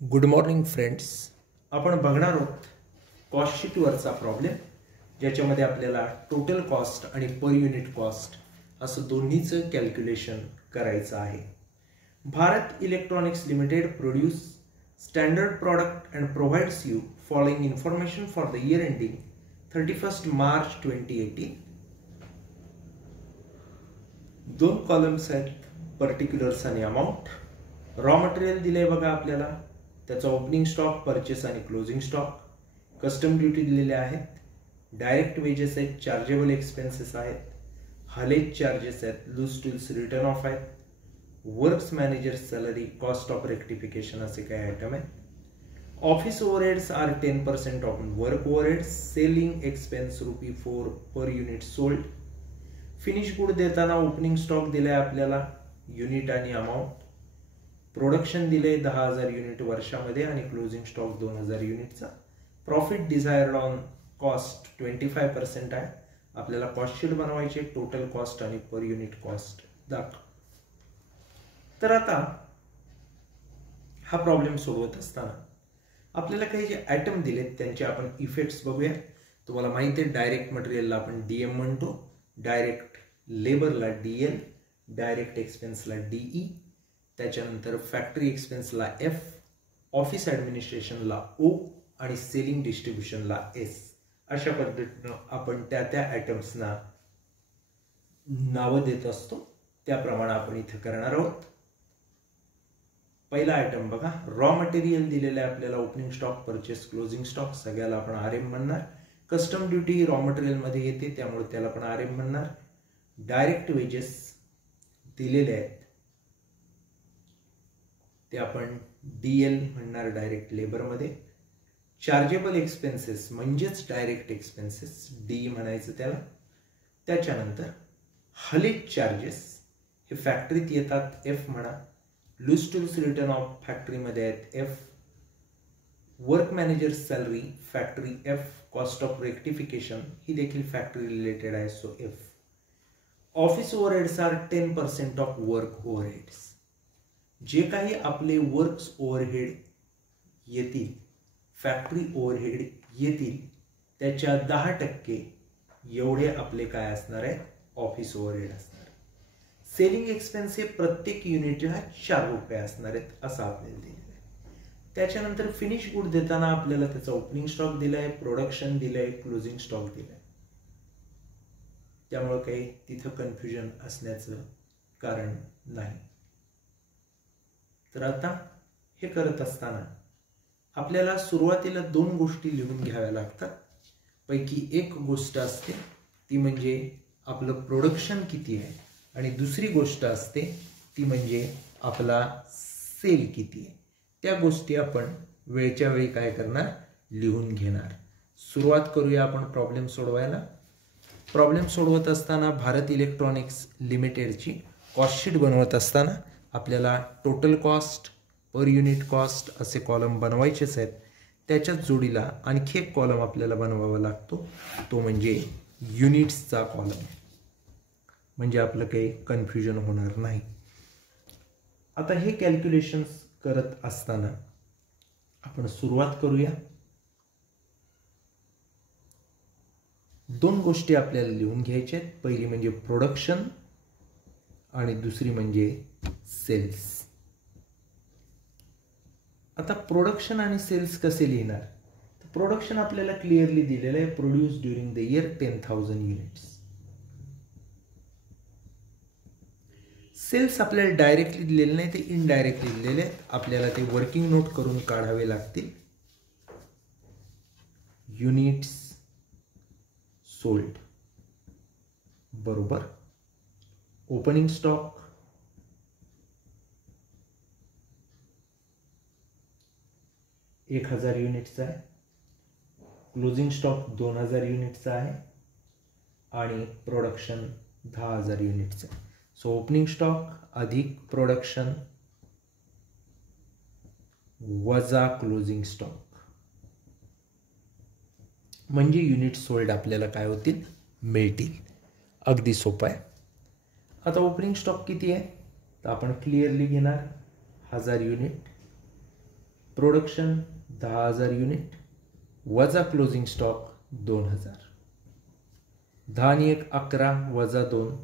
Good morning friends. आपण बघणार आहोत कॉस्ट शीटवरचा प्रॉब्लेम, ज्याच्यामध्ये आपल्याला टोटल कॉस्ट आणि पर युनिट कॉस्ट असं दोन्हीचं कॅल्क्युलेशन करायचं आहे. Bharat electronics limited produce standard product and provides you following information for the year ending 31 March 2018. दोन कॉलम्स आहेत, पर्टिक्युलर्स आणि अमाऊंट. रॉ मटेरियल दिले बघा आपल्याला, त्याचा ओपनिंग स्टॉक, परचेस आणि क्लोजिंग स्टॉक. कस्टम ड्युटी दिलेले आहेत, डायरेक्ट वेजेस आहेत, चार्जेबल एक्सपेन्सेस आहेत, हालेज चार्जेस आहेत, लूज टूल्स रिटर्न ऑफ आहेत, works manager salary, cost of rectification असे काही आयटम आहेत. Office overheads are 10% of work overheads. Selling expense ₹4 per unit sold. Finish good देताना ओपनिंग स्टॉक दिलाय आपल्याला, युनिट आणि अमाऊंट. प्रोडक्शन दिले 10,000 युनिट वर्षामध्ये आणि क्लोजिंग स्टॉक 2,000 युनिटचा. प्रॉफिट डिझायर्ड ऑन कॉस्ट 25% आहे. आपल्याला कॉस्ट शीट बनवायचे, टोटल कॉस्ट आणि पर युनिट कॉस्ट दाखव. तर आता हा प्रॉब्लेम सोडवत असताना आपल्याला काही जे आयटम दिलेत त्यांचे आपण इफेक्ट्स बघूया. तुम्हाला माहिती आहे डायरेक्ट मटेरियलला आपण डीएम म्हणतो, डायरेक्ट लेबरला डीएल, डायरेक्ट एक्सपेन्सला डीई, त्याच्यानंतर फॅक्टरी एक्सपेन्सला एफ, ऑफिस ॲडमिनिस्ट्रेशनला ओ आणि सेलिंग डिस्ट्रीब्युशनला एस. अशा पद्धतीनं आपण त्या आयटम्सना नावं देत असतो. त्याप्रमाणे आपण इथं करणार आहोत. पहिला आयटम बघा, रॉ मटेरियल दिलेलं आहे आपल्याला, opening stock, purchase, closing stock, सगळ्याला आपण आरएम म्हणणार. कस्टम ड्युटी ही रॉ मटेरियलमध्ये येते, त्यामुळे त्याला आपण आरएम म्हणणार. डायरेक्ट वेजेस दिलेले आहेत, ते आपण डीएल म्हणणार डायरेक्ट लेबरमध्ये. चार्जेबल एक्सपेन्सेस म्हणजेच डायरेक्ट एक्सपेन्सेस, डी म्हणायचं त्याला. त्याच्यानंतर हलेज चार्जेस हे फॅक्टरीत येतात, एफ म्हणा. लूज टूल्स रिटर्न ऑफ फॅक्टरीमध्ये आहेत, F. Work manager salary factory, F. Cost of rectification ही देखील फॅक्टरी रिलेटेड आहे, so F. Office overheads are 10% of work overheads. जे काही आपले वर्क्स ओव्हरहेड येतील, फॅक्टरी ओव्हरहेड येतील, त्याच्या 10% एवढे आपले काय असणार आहे, ऑफिस ओव्हरहेड असणार. सेलिंग एक्सपेन्स हे प्रत्येक युनिटला ₹4 असणार आहेत, असं आपल्याला दिलेलं आहे. त्याच्यानंतर फिनिश गुड देताना आपल्याला त्याचा ओपनिंग स्टॉक दिलाय, प्रोडक्शन दिलंय, क्लोजिंग स्टॉक दिलाय. त्यामुळे काही तिथं कन्फ्युजन असण्याचं कारण नाही. तर आता हे करत असताना आपल्याला सुरुवातीला 2 गोष्टी लिहून घ्याव्या लागतात. पैकी एक गोष्ट असते ती म्हणजे आपलं प्रोडक्शन किती आहे, आणि दुसरी गोष्ट असते ती म्हणजे आपला सेल किती आहे. त्या गोष्टी आपण वेळच्या वेळी काय करणार, लिहून घेणार. सुरुवात करूया आपण प्रॉब्लेम सोडवायला. प्रॉब्लेम सोडवत असताना भारत इलेक्ट्रॉनिक्स लिमिटेडची कॉस्ट शीट बनवत असताना आपल्याला total cost, per unit cost असे कॉलम बनवायचेच आहेत. त्याच्याच जोडीला आणखी एक कॉलम आपल्याला बनवावा लागतो, तो म्हणजे युनिट्सचा कॉलम, म्हणजे आपलं काही कन्फ्युजन होणार नाही. आता हे कॅल्क्युलेशन्स करत असताना आपण सुरुवात करूया. 2 गोष्टी आपल्याला लिहून घ्यायच्या आहेत. पहिली म्हणजे प्रोडक्शन आणि दुसरी म्हणजे सेल्स. आता प्रोडक्शन आणि सेल्स कसे लिहिणार, तर प्रोडक्शन आपल्याला क्लिअरली दिलेलं आहे, produce during the year 10,000 units. Sales आपल्याला डायरेक्टली दिलेले नाही, ते इनडायरेक्टली दिलेले आहेत. आपल्याला ते वर्किंग नोट करून काढावे लागतील. युनिट्स सोल्ड बरोबर ओपनिंग स्टॉक 1,000 युनिटचा आहे, क्लोजिंग स्टॉक 2,000 युनिटचा आहे आणि प्रोडक्शन 10,000 युनिटचा आहे. सो ओपनिंग स्टॉक अधिक प्रोडक्शन वजा क्लोजिंग स्टॉक म्हणजे युनिट सोल्ड आपल्याला काय होतील, मिळतील. अगदी सोपं आहे. आता ओपनिंग स्टॉक किती आहे तर आपण क्लिअरली घेणार 1000 युनिट. प्रोडक्शन 10,000 युनिट वजा क्लोजिंग स्टॉक 2,000. 10 आणि 1 11 वजा 2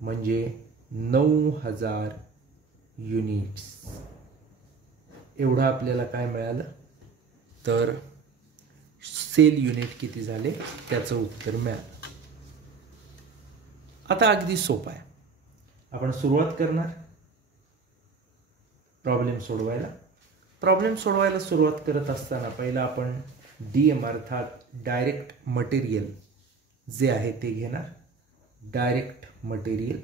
म्हणजे 9,000 युनिट्स. एवढं आपल्याला काय मिळालं तर सेल युनिट किती झाले त्याचं उत्तर मिळालं. आता अगदी सोपं आहे. आपण सुरुवात करणार प्रॉब्लेम सोडवायला. प्रॉब्लेम सोडवायला सुरुवात करत असताना पहिला आपण DM अर्थात डायरेक्ट मटेरियल जे आहे ते घेणार. डायरेक्ट मटेरियल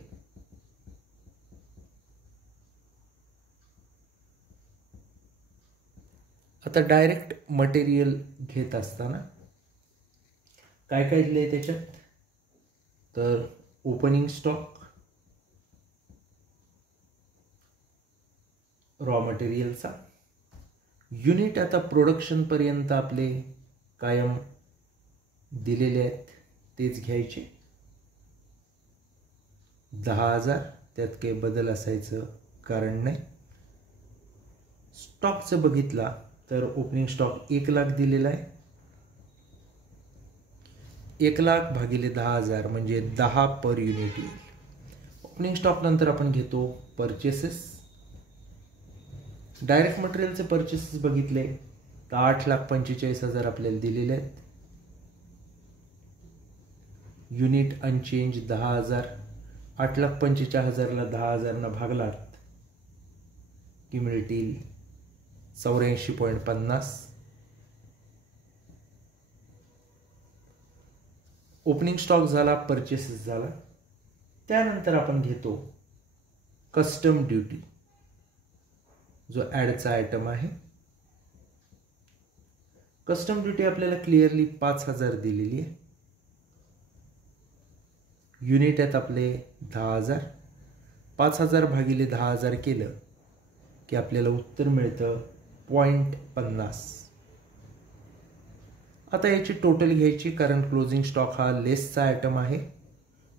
आता डायरेक्ट मटेरियल घेत असताना काय काय दिलंय त्याच्यात तर ओपनिंग स्टॉक, रॉ मटेरियलचा युनिट. आता प्रोडक्शन पर्यंत आपले कायम दिलेले आहेत तेच घ्यायचे. 10,000 त्यात काही बदल असायचं कारण नाही. स्टॉकचं बघितला तर ओपनिंग स्टॉक 1,00,000 दिलेला आहे. 1,00,000 भागिले 10,000 म्हणजे 10 पर युनिट येईल. ओपनिंग स्टॉक नंतर आपण घेतो परचेसेस. डायरेक्ट मटेरियलचे परचेसेस बघितले तर 8,45,000 आपल्याला दिलेले आहेत. Unit unchange 10,000. 8,45,000ला 10,000 भागलात की मिळतील 84.50. ओपनिंग स्टॉक झाला, परचेसेस झाला. त्यानंतर आपण घेतो कस्टम ड्युटी जो ॲडचा आयटम आहे. कस्टम ड्युटी आपल्याला क्लिअरली 5,000 दिलेली आहे. युनिट आहेत आपले 10,000. 5,000 भागिले 10,000 केलं की आपल्याला उत्तर मिळतं 0.50. आता याची टोटल घ्यायची कारण क्लोजिंग स्टॉक हा लेसचा आयटम आहे.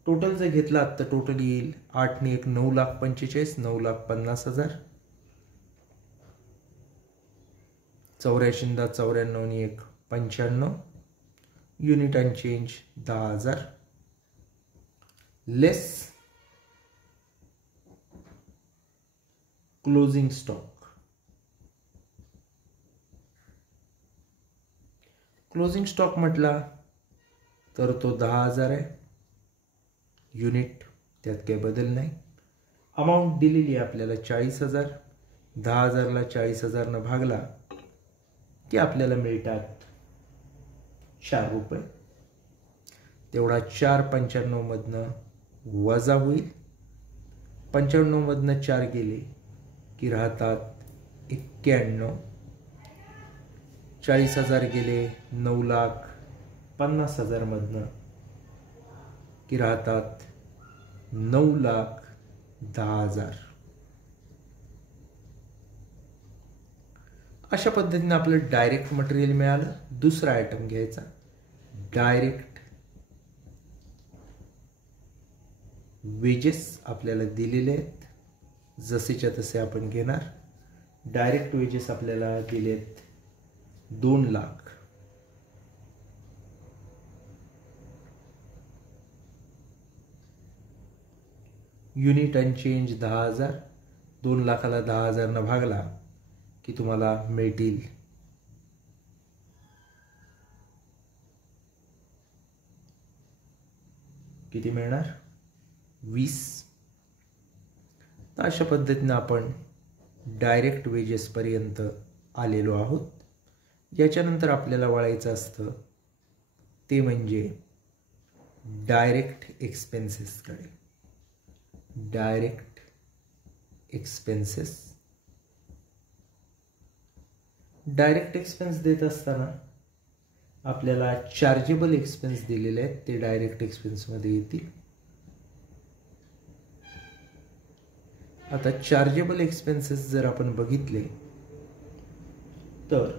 टोटल जर घेतला तर टोटल येईल 8 ने 1 9,45,000 9,50,000. 84 94 ने 1 95. युनिट अनचेंज 10,000 लेस क्लोजिंग स्टॉक. क्लोजिंग स्टॉक म्हटला तर तो 10,000 आहे. युनिट त्यात काही बदल नाही. अमाऊंट दिलेली आहे आपल्याला 40,000. 10,000ला 40,000 भागला की आपल्याला मिळतात 4 रुपये. तेवढा 4.95 मधनं वजा होईल. 95 मधनं 4 गेले की राहतात 91. 40,000 गेले 9,50,000 मधनं की राहतात 9,10,000. अशा पद्धतीने आपलं डायरेक्ट मटेरियल मिळालं. दुसरा आयटम घ्यायचा डायरेक्ट वेजेस आपल्याला दिलेले आहेत. जसेच्या तसे आपण घेणार. डायरेक्ट वेजेस आपल्याला दिलेत 2,00,000. Unit unchange 10,000. 2,00,000ला 10,000 भागला की तुम्हाला मिळतील किती मिळणार 20. तर अशा पद्धतीने आपण डायरेक्ट वेजेस पर्यंत आलेलो आहोत. याच्यानंतर आपल्याला वळायचं असतं ते म्हणजे डायरेक्ट एक्सपेन्सेसकडे. Direct expenses. डायरेक्ट एक्सपेन्स देत असताना आपल्याला चार्जेबल एक्सपेन्स दिलेले आहेत ते डायरेक्ट एक्सपेन्समध्ये येतील. आता चार्जेबल एक्सपेन्सेस जर आपण बघितले तर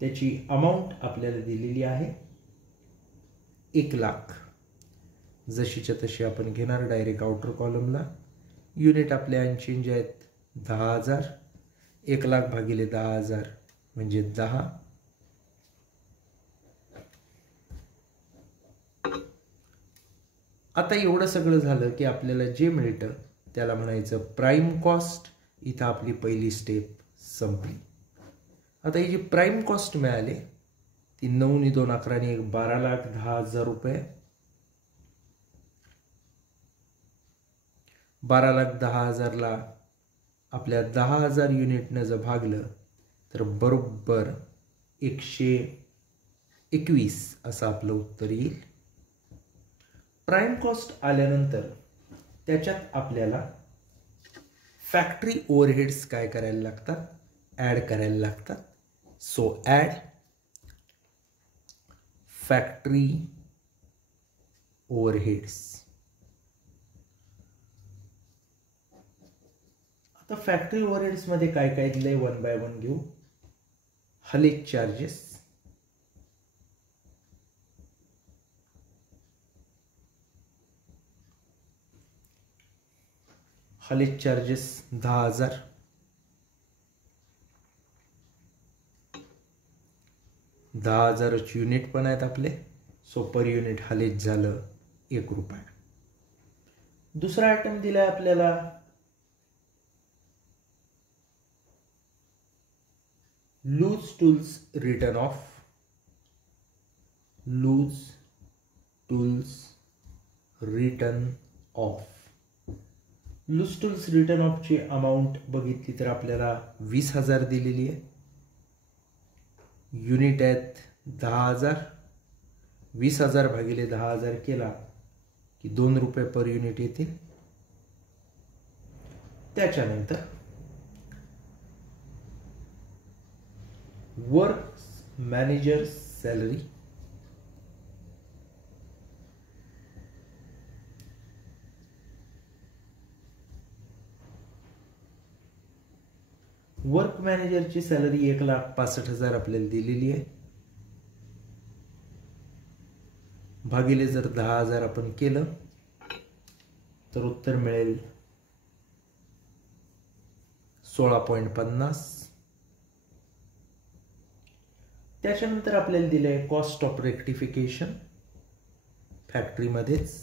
त्याची अमाऊंट आपल्याला दिलेली आहे 1,00,000. जशीच्या तशी आपण घेणार डायरेक्ट आउटर कॉलमला. युनिट आपले अनचेंज आहेत 10,000. 1,00,000 भागिले 10,000 म्हणजे 10. आता एवढं सगळं झालं की आपल्याला जे मिळतं त्याला म्हणायचं प्राईम कॉस्ट. इथं आपली पहिली स्टेप संपली. आता ही जी प्राईम कॉस्ट मिळाली ती 9 नी 2 11 12,10,000 रुपये. 12,10,000ला आपल्या 10,000 युनिटनं जर भागलं तर बरोबर 121 असं आपलं उत्तर येईल. प्राईम कॉस्ट आल्यानंतर त्याच्यात आपल्याला फॅक्टरी ओव्हरहेड्स काय करायला लागतात, ॲड करायला लागतात. So add factory overheads. आता फॅक्टरी ओव्हरहेड्स मध्ये काय काय दिलंय 1 बाय 1 घेऊ. Haulage charges, haulage charges 10,000. 10,000 unit पण आहेत आपले. सो पर युनिट हलेज झालं 1 रुपया. दुसरा आयटम दिलाय आपल्याला loose tools return of. Loose tools return of. Loose tools return ऑफची अमाऊंट बघितली तर आपल्याला 20,000 दिलेली आहे. युनिट आहेत 10,000. 20,000 भागिले 10,000 केला की 2 रुपये पर युनिट येते. त्याच्यानंतर वर्क मॅनेजर सॅलरी. वर्क मॅनेजरची सॅलरी 1,65,000 आपल्याला दिलेली आहे. भागिले जर 10,000 आपण केलं तर उत्तर मिळेल 16.50. त्याच्यानंतर आपल्याला दिलंय कॉस्ट ऑफ रेक्टिफिकेशन फॅक्टरीमध्येच.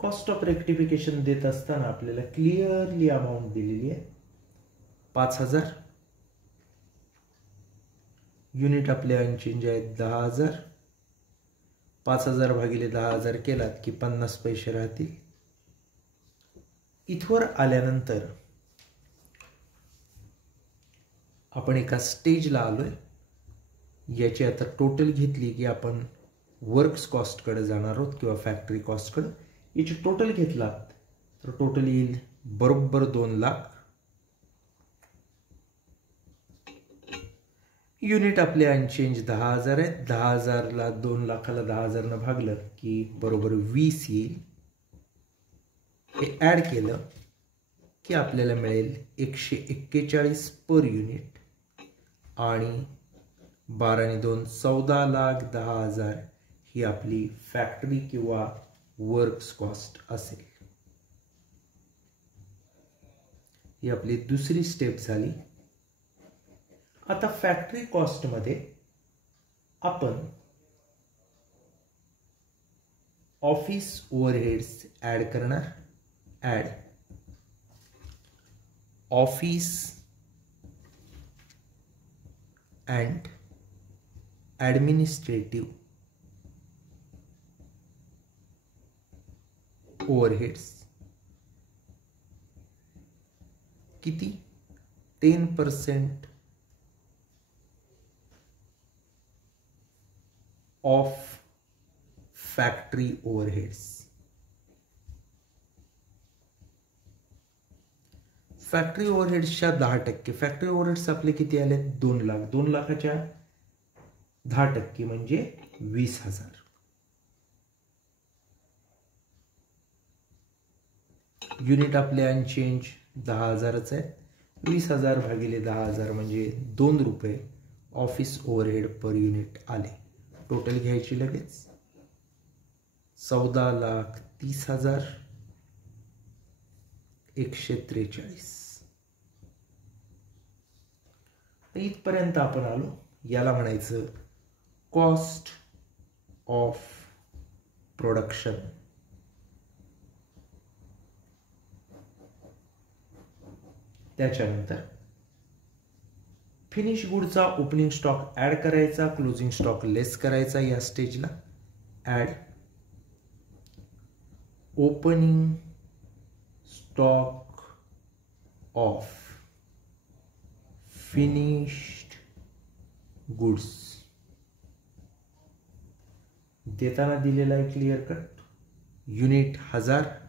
कॉस्ट ऑफ रेक्टिफिकेशन देत असताना आपल्याला क्लिअरली अमाऊंट दिलेली आहे 5,000. युनिट आपले अनचेंज आहेत 10,000. 5,000 भागिले 10,000 केलात की 50 पैसे राहतील. इथवर आल्यानंतर आपण एका स्टेजला आलोय. याची आता टोटल घेतली की आपण वर्क्स कॉस्टकडे जाणार आहोत किंवा फॅक्टरी कॉस्टकडे. याची टोटल घेतलात तर टोटल येईल बरोबर 2 लाख. युनिट आपले अनचेंज 10,000 आहेत. 10,000ला 2 लाखाला 10,000 भागलं की बरोबर 20 येईल. हे ॲड केलं की आपल्याला मिळेल 141 पर युनिट आणि 12 नी 2 14,10,000 ही आपली फॅक्टरी किंवा वर्क्स कॉस्ट असेल. ही आपली दुसरी स्टेप झाली. आता फॅक्टरी कॉस्ट मध्ये आपण ऑफिस ओव्हरहेड्स ऍड करणार. Add office and administrative overheads. किती? 10% ऑफ फॅक्टरी ओव्हरहेड्स. फॅक्टरी ओव्हरहेड्सच्या 10%. फॅक्टरी ओव्हरहेड्स आपले किती आले? 2 लाख. 2 लाखाच्या 10% म्हणजे 20,000. युनिट आपले अनचेंज 10,000च आहेत. 20,000 भागिले 10,000 म्हणजे 2 रुपये ऑफिस ओव्हरहेड पर युनिट आले. टोटल घ्यायची लगेच. 14,30,143. इथपर्यंत आपण आलो. याला म्हणायचं कॉस्ट ऑफ प्रोडक्शन. त्याच्यानंतर फिनिश गुडचा ओपनिंग स्टॉक ऍड करायचा, क्लोजिंग स्टॉक लेस करायचा. या स्टेजला add opening stock of finished goods देताना दिलेला आहे क्लिअर कट. युनिट 1000,